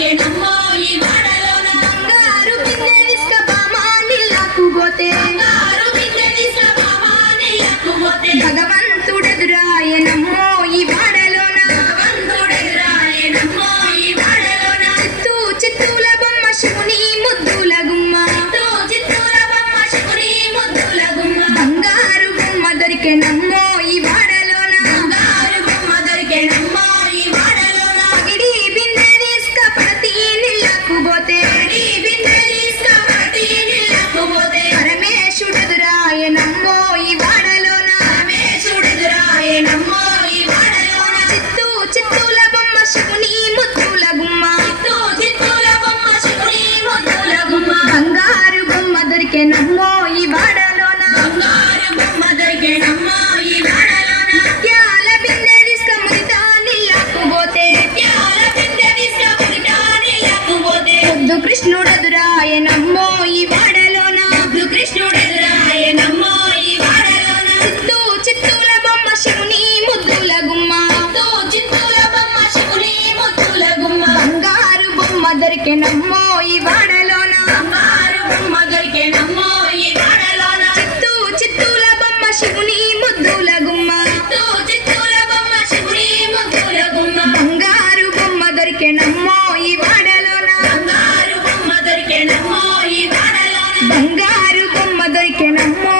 దొరికెనమ్మో ఈ వాడలోన బంగారు బిందె తీసుకపోమా నీళ్ళకు పోతే భగవంతుడెదురాయనమ్మో ఈ వాడలోన చిత్తూల బొమ్మ శివుని ముద్దుల గుమ్మ బంగారు బొమ్మ దొరికెనమ్మో ఈ వాడలోన పగిడి బిందె తీసుకపోతే నీళ్ళకు పోతే పరమేశుడెదురాయనమ్మో ఈ వాడలోన చిత్తూల బొమ్మ శివుని ముద్దుల గుమ్మ బంగారు బొమ్మ దొరికెనమ్మో ఈ వాడలోన ముత్యాల బిందె తీసుకపోతే నీళ్ళకు పోతే ముద్దు కృష్ణుడెదురాయనమ్మో ఈ వాడలోన చిత్తూల బొమ్మ శివుని ముద్దుల గుమ్మ బంగారు బొమ్మ దొరికెనమ్మో ఈ వాడలోన చిత్తూల బొమ్మ శివుని ముద్దుల గుమ్మ బంగారు బొమ్మ దొరికెనమ్మో ఈ వాడలోన బంగారు బొమ్మ దొరికెనమ్మో